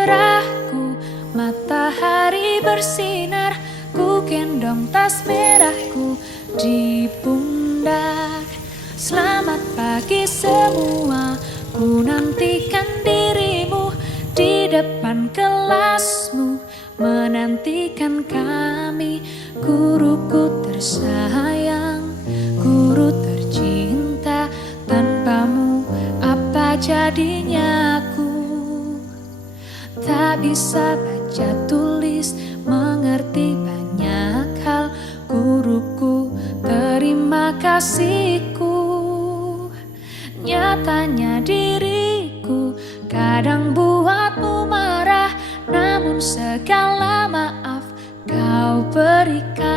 cerahku, matahari bersinar, ku gendong tas merahku di pundak. Selamat pagi semua, ku nantikan dirimu di depan kelasmu, menantikan kami. Guruku tersayang, guru tercinta, tanpamu apa jadinya aku? Tak bisa baca tulis, mengerti banyak hal. Guruku, terima kasihku. Nyatanya diriku kadang buatmu marah, namun segala maaf kau berikan.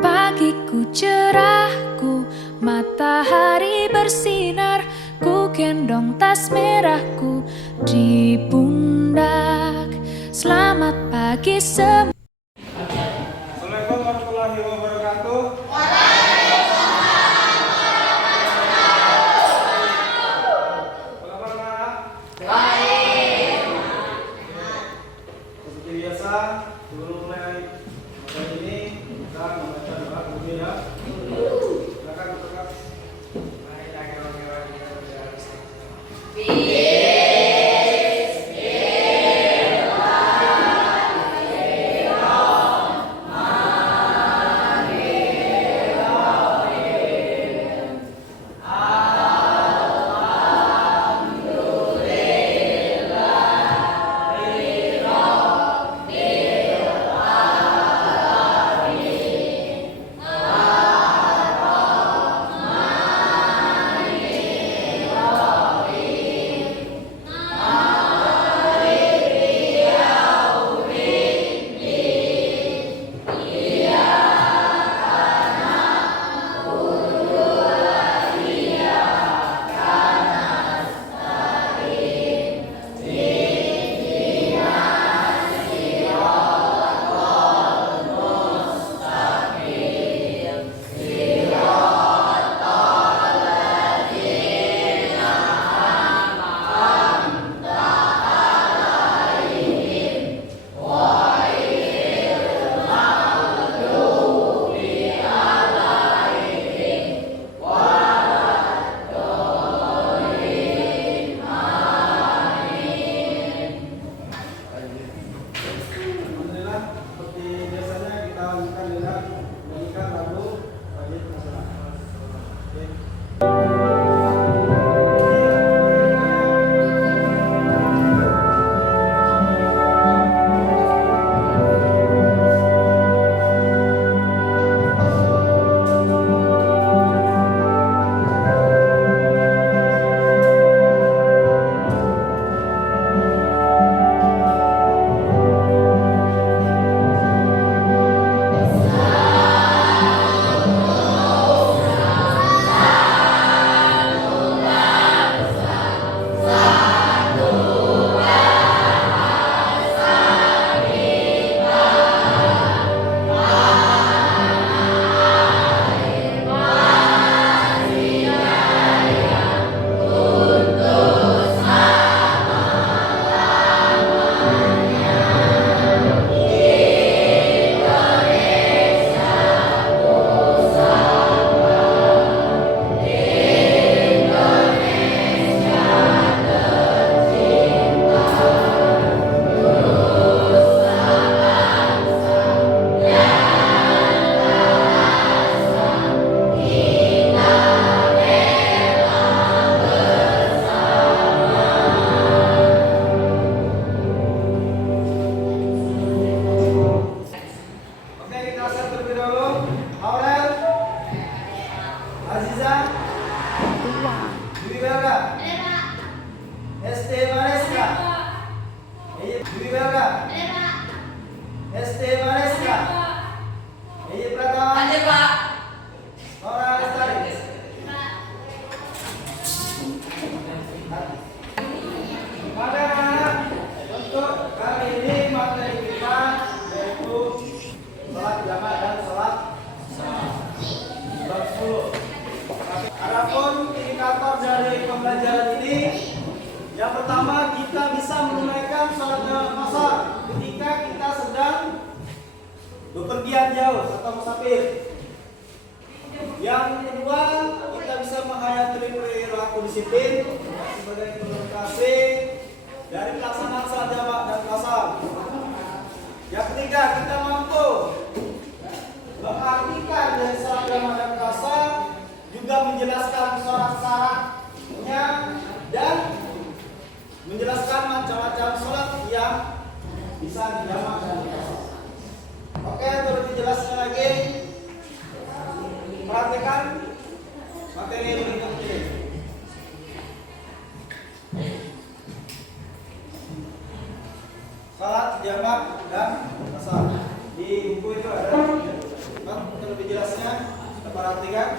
Pagiku cerahku, matahari bersinar, ku gendong tas merahku di pundak. Selamat pagi semua. Assalamualaikum warahmatullahi wabarakatuh. Apa kabar anak? Baik. Seperti biasa, sebelum mulai materi ini kita membaca doa dulu ya. Silakan berkat. Mari kita berdoa. Pada untuk kali ini materi kita yaitu bepergian jauh atau musafir. Yang kedua, kita bisa menghayati perilaku disiplin sebagai implementasi dari pelaksanaan salat jamak dan qasar. Yang ketiga, kita mampu mengartikan dari salat jamak dan qasar, juga menjelaskan syarat-syaratnya dan menjelaskan macam-macam salat yang bisa dijamak dan qasar. Oke, untuk lebih jelasnya lagi, perhatikan materi berikut ini. Salat jamak dan qasar. Di buku itu ada. Untuk lebih jelasnya, kita perhatikan.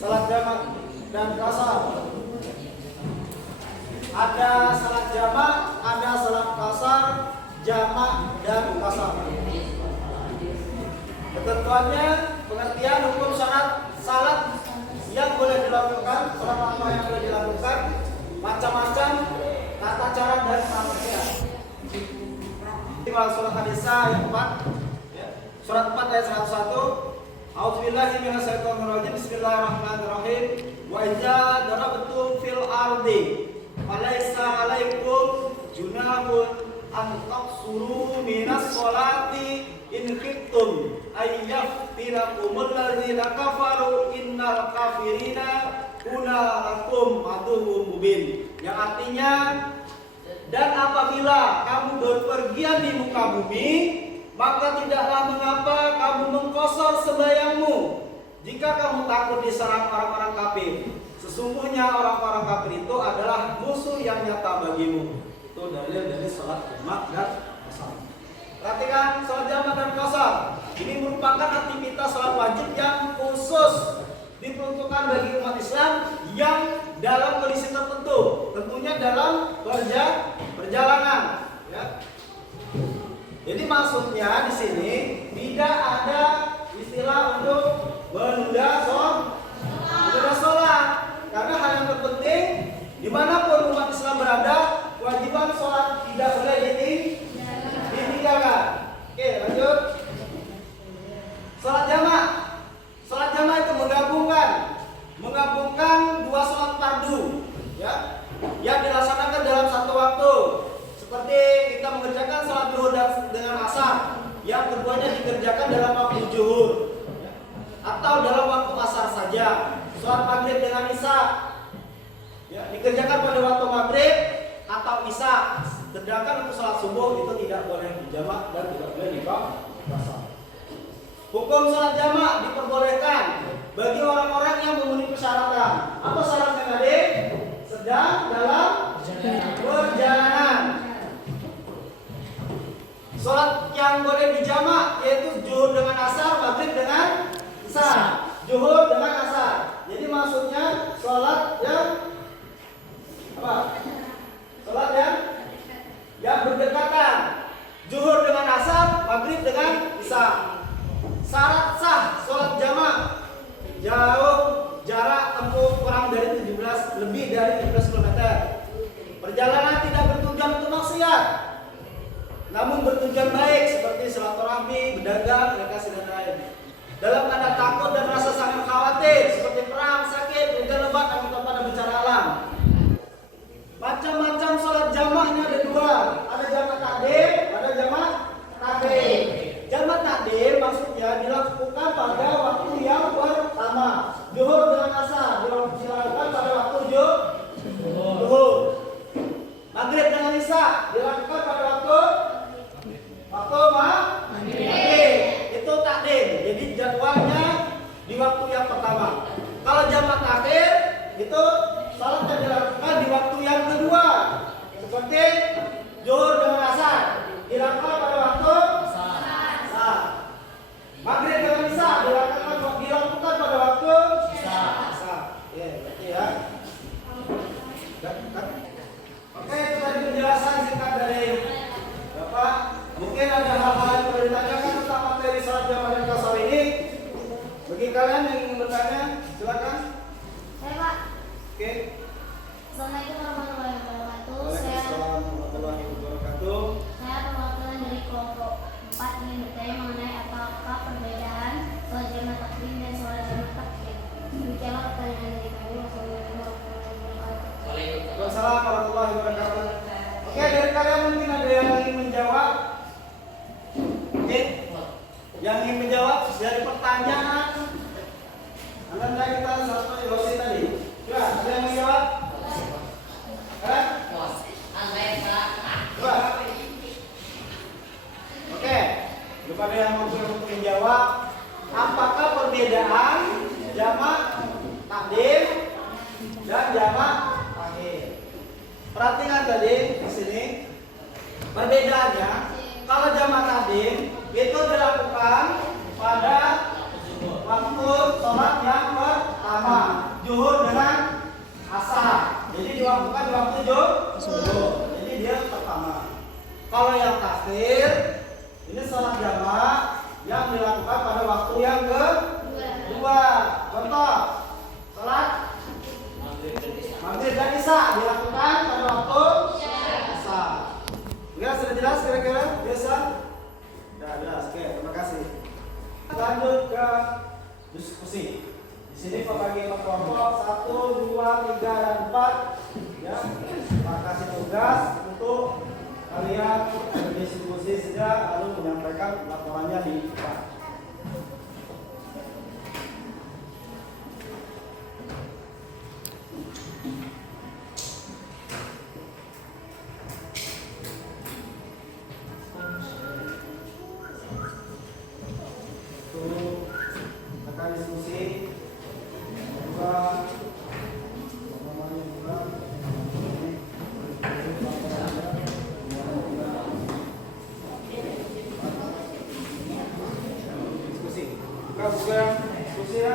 Salat jamak dan qasar. Ada salat jamak, ada salat qasar, jamak dan qasar. Ketentuannya, pengertian hukum syarat salat yang boleh dilakukan, salat apa yang boleh dilakukan, macam-macam tata cara dan prakteknya. Tinggal surat An-Nisa yang 4, surat 4 ayat 101. A'udzubillahi minasyaitonirrajim. Bismillahirrahmanirrahim. Wa idza darabtum fil ardi falaisa 'alaikum junahun an taqsuru minas sholati in khiftum ayyaftinakumul ladzina kafaru innal kafirina kunalakum aduwwum mubin. Yang artinya, dan apabila kamu berpergian di muka bumi, maka tidaklah mengapa kamu mengkosor sembahyangmu jika kamu takut diserang orang-orang kafir. Sesungguhnya orang-orang kafir itu adalah musuh yang nyata bagimu. Itu dalil dari salat jamak dan qasar. Perhatikan, salat jamak dan qasar ini merupakan aktivitas salat wajib yang khusus diperuntukkan bagi umat Islam yang dalam kondisi tertentu, tentunya dalam perjalanan. Ya. Jadi maksudnya di sini tidak ada istilah untuk menunda sholat, karena hal yang terpenting dimanapun umat Islam berada, kewajiban sholat tidak boleh ditinggalkan. Oke, lanjut. Sholat jamak. Sholat jamak itu menggabungkan dua sholat fardu, ya, yang dilaksanakan dalam satu waktu. Seperti kita mengerjakan sholat zuhur dengan asar, yang keduanya dikerjakan dalam waktu zuhur, ya, atau dalam waktu asar saja. Sholat maghrib dengan isya, ya, dikerjakan pada waktu maghrib atau isya. Sedangkan untuk sholat subuh itu tidak boleh dijamak dan tidak boleh dikasar. Hukum sholat jamak diperbolehkan bagi orang-orang yang memenuhi persyaratan. Apa syaratnya tadi? Sedang dalam perjalanan. Sholat yang boleh dijamak yaitu zuhur dengan asar, maghrib dengan isya. Zuhur dengan asar. Jadi maksudnya sholat yang apa? Sholat yang berdekatan. Zuhur dengan asar, maghrib dengan isya. Syarat sah sholat jamak jauh jarak tempuh kurang dari lebih dari 17 km. Perjalanan tidak bertujuan untuk maksiat, namun bertujuan baik seperti silaturahmi, berdagang, rekreasi dan lain. Dalam keadaan takut dan rasa sangat khawatir seperti perang, sakit, hujan lebat atau pada bencana alam. Macam-macam sholat jamaknya ada dua, ada jamak takdim, ada jamak takhir. Jamak takdim maksudnya dilakukan pada waktu yang pertama. Zuhur dengan asar dilakukan pada waktu zuhur. Maghrib dengan isya dilakukan pada waktu maghrib. Itu takdim. Jadi jadwalnya di waktu yang pertama. Kalau jamak takhir itu salatnya Waalaikumsalam warahmatullahi wabarakatuh. Oke, dari kalian mungkin ada yang ingin menjawab? Oke, yang ingin menjawab dari pertanyaan anda kita satu ilusi tadi. Coba, ada yang menjawab? Coba. Oke, belum ada yang mampu untuk menjawab. Apakah perbedaan jamak takdim dan jamak takhir? Perhatikan tadi di sini perbedaannya. Kalau jamak takdim itu dilakukan pada waktu sholat yang pertama, zuhur dengan asar. Jadi dilakukan di waktu zuhur. Jadi dia pertama. Kalau yang takhir ini sholat jamak yang dilakukan pada waktu yang kedua. Contoh, sholat maghrib dan isya dilakukan pada waktu isya. Ya, sudah jelas kira-kira? Biasa? Sudah jelas. Oke, terima kasih. Lanjut ke diskusi. Di sini pembagi kelompok 1, 2, 3, dan 4. Ya, saya kasih tugas untuk kalian berdiskusi saja lalu menyampaikan laporannya di depan. Diskusi kedua diskusi diskusi ya.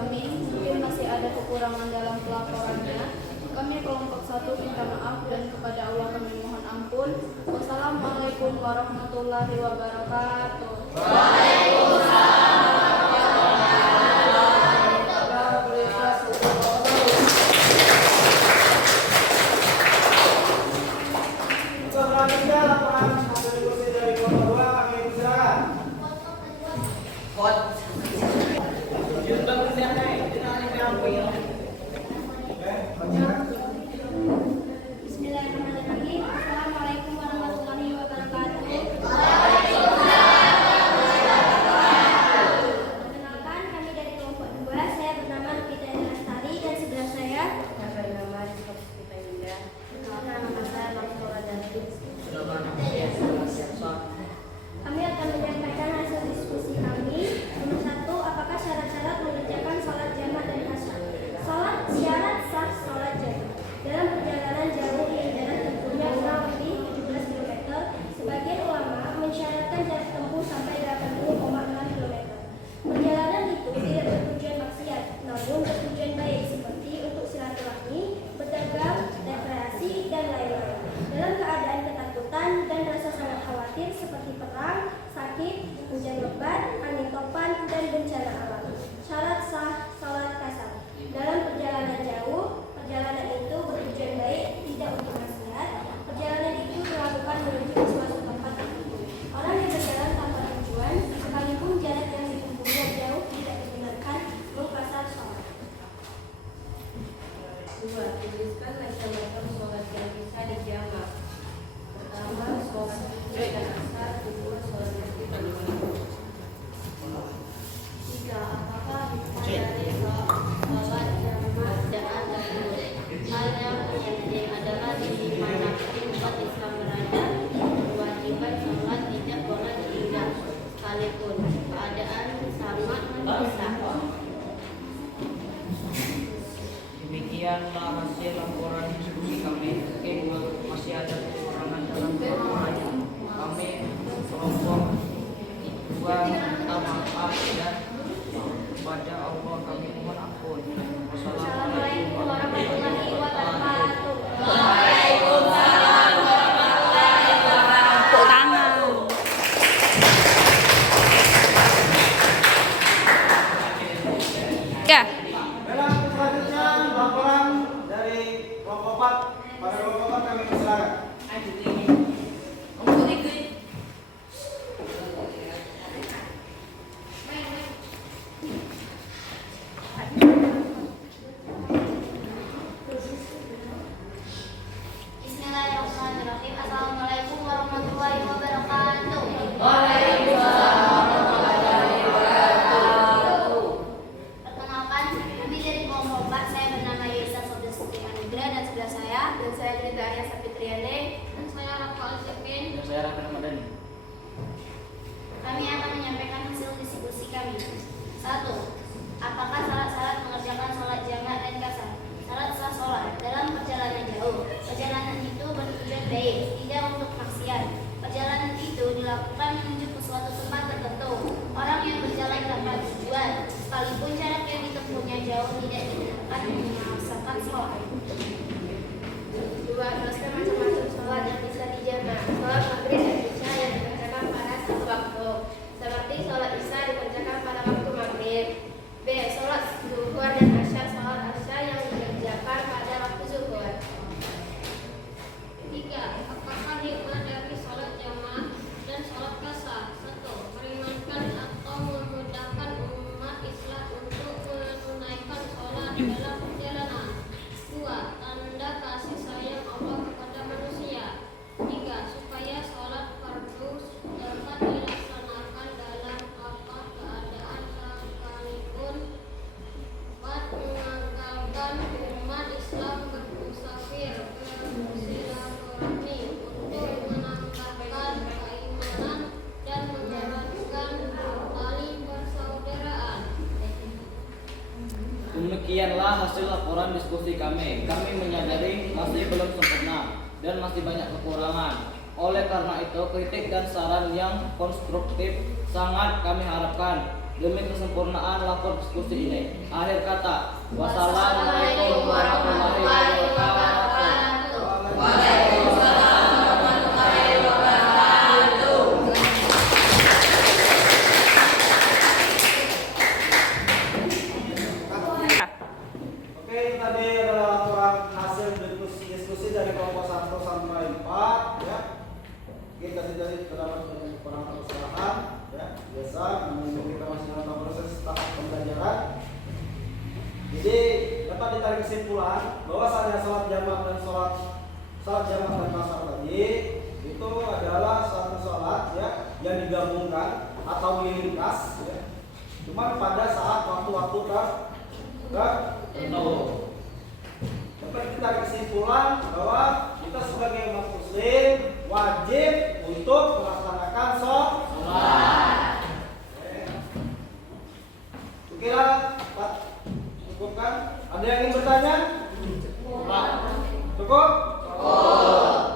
kami mungkin masih ada kekurangan dalam pelaporannya. Kami kelompok 1 minta maaf dan kepada Allah kami mohon ampun. Wassalamualaikum warahmatullahi wabarakatuh. Selanjutnya laporan hasil diskusi dari kelompok 2 kami silakan. Bismillahirrahmanirrahim. Assalamualaikum warahmatullahi wabarakatuh. Perkenalkan, kami dari kelompok 2. Saya bernama Rupita Lestari dan sebelah saya bernama Rizka Puspita Indah. Perkenalkan, nama saya Maksura Danti. Kami akan menyampaikan hasil diskusi kami. Nomor 1, apakah syarat-syarat mengerjakan sholat jamaah dan kasar? Syarat sah sholat jamaah dalam perjalanan jauh yang jarak tempuhnya kurang lebih 17 km. Sebagian ulama mensyaratkan jarak tempuh sampai 80,6 km. Perjalanan itu tidak bertujuan maksiat, namun bertujuan baik seperti untuk silaturahmi, berdagang, rekreasi, dan lain-lain. Dalam keadaan ketakutan dan rasa sangat khawatir seperti perang, sakit, hujan lebat, angin topan, dan bencana alam. Syarat sah salat kasar. Dalam perjalanan jauh, perjalanan itu bertujuan baik, tidak untuk maksiat. Perjalanan itu dilakukan menuju ke suatu tempat tertentu. Orang yang berjalan tanpa tujuan, sekalipun jarak yang ditempuhnya jauh, tidak dibenarkan mengkasar sholat. 2. Tuliskan macam-macam sholat yang bisa dijamak. Pertama, sholat subuh dan asar. Kedua, sholat maghrib dan isya. 3. Apakah dari sholat jamak dan dahulu? Hal yang penting adalah di manapun umat Islam berada, kewajiban sholat tidak boleh ditinggal sekalipun keadaan sama mendesak. Demikianlah hasil laporan diskusi kami. Masih ada kekurangan dalam laporannya. Kami kelompok 2 minta maaf dan kepada Allah kami mohon ampun. Assalamualaikum warahmatullahi wabarakatuh. Ya. Dalam selanjutnya laporan dari kelompok 4. Pada kelompok 4 kami silakan. Bismillahirrahmanirrahim. Assalamualaikum warahmatullahi wabarakatuh. Perkenalkan, kami dari kelompok 4. Saya bernama Yesa Sobda Siti Anugrah dan sebelah saya dan saya Grita Arya Sapitriane dan saya Rafael Zepin. Dan saya Raffi Ramadhani. Kami akan menyampaikan hasil diskusi kami. 1. Apakah syarat-syarat mengerjakan sholat jamaah dan kasar? Syarat sah sholat dalam perjalanan jauh. Perjalanan itu bertujuan baik, tidak untuk maksiat. Perjalanan itu dilakukan menuju ke suatu tempat tertentu. Orang yang berjalan tanpa tujuan, sekalipun jarak yang ditempuhnya jauh, tidak dibenarkan memaksakan sholat. 2. Jelaskan macam-macam sholat yang bisa dijamak. Sholat maghrib dan isya yang dikerjakan pada satu waktu, seperti sholat isya dikerjakan pada waktu maghrib. B. Sholat zuhur dan asar. Sholat asar yang dikerjakan pada waktu zuhur. 3. Apakah hikmah dari sholat jamaah dan sholat kasar? 1. Meringankan atau memudahkan umat Islam untuk menunaikan sholat dalam perjalanan. 2. Tanda kasih sayang Allah kepada manusia. 3. Supaya sholat fardu dapat dilaksanakan dalam apa keadaan sekalipun. 4. Mengagalkan umat Islam bermusafir bersilaturahmi untuk menambahkan keimanan dan mengeratkan tali persaudaraan. Demikianlah hasil laporan diskusi kami. Kami menyadari masih belum sempurna dan masih banyak kekurangan. Oleh karena itu, kritik dan saran yang konstruktif sangat kami harapkan. demi kesempurnaan lapor diskusi ini. Akhir kata, wassalamualaikum warahmatullahi wabarakatuh. Waalaikumsalam warahmatullahi wabarakatuh. Oke, itu tadi adalah laporan hasil diskusi dari kelompok 1 sampai 4 ya. Oke, kasih dari terdapat kekurangan kesalahan ya. Biasa menunggu kita masih dalam proses tahap pembelajaran. Jadi dapat ditarik kesimpulan bahwasanya sholat jamaah dan sholat jamaah dan qasar tadi itu adalah satu sholat ya yang digabungkan atau diringkas ya. Cuma pada saat waktu-waktu tertentu. Dapat kita tarik kesimpulan bahwa kita sebagai umat muslim wajib untuk melaksanakan sholat. Oke lah, Pak. Cukup kan? Ada yang ingin bertanya? Cukup? Cukup.